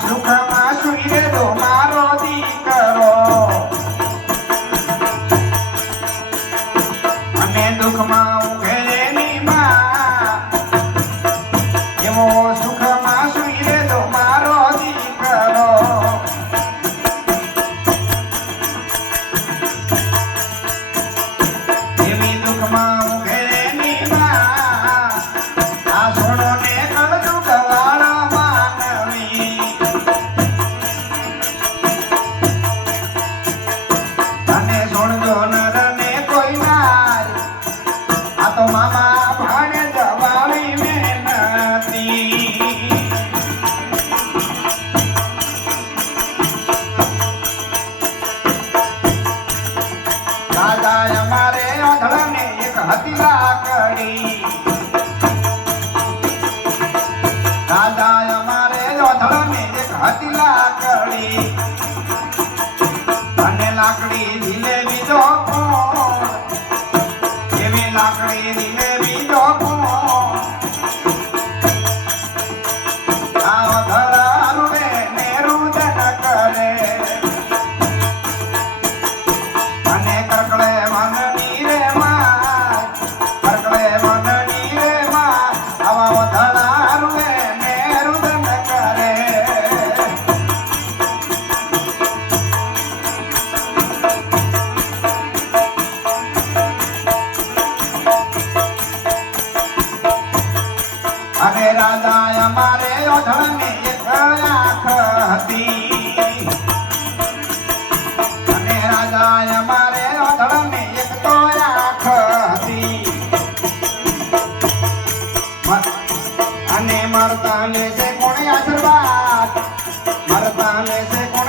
સુખમાં સુઈરેલો મારો દીકરો. અમે દુઃખમાં ni le vidoko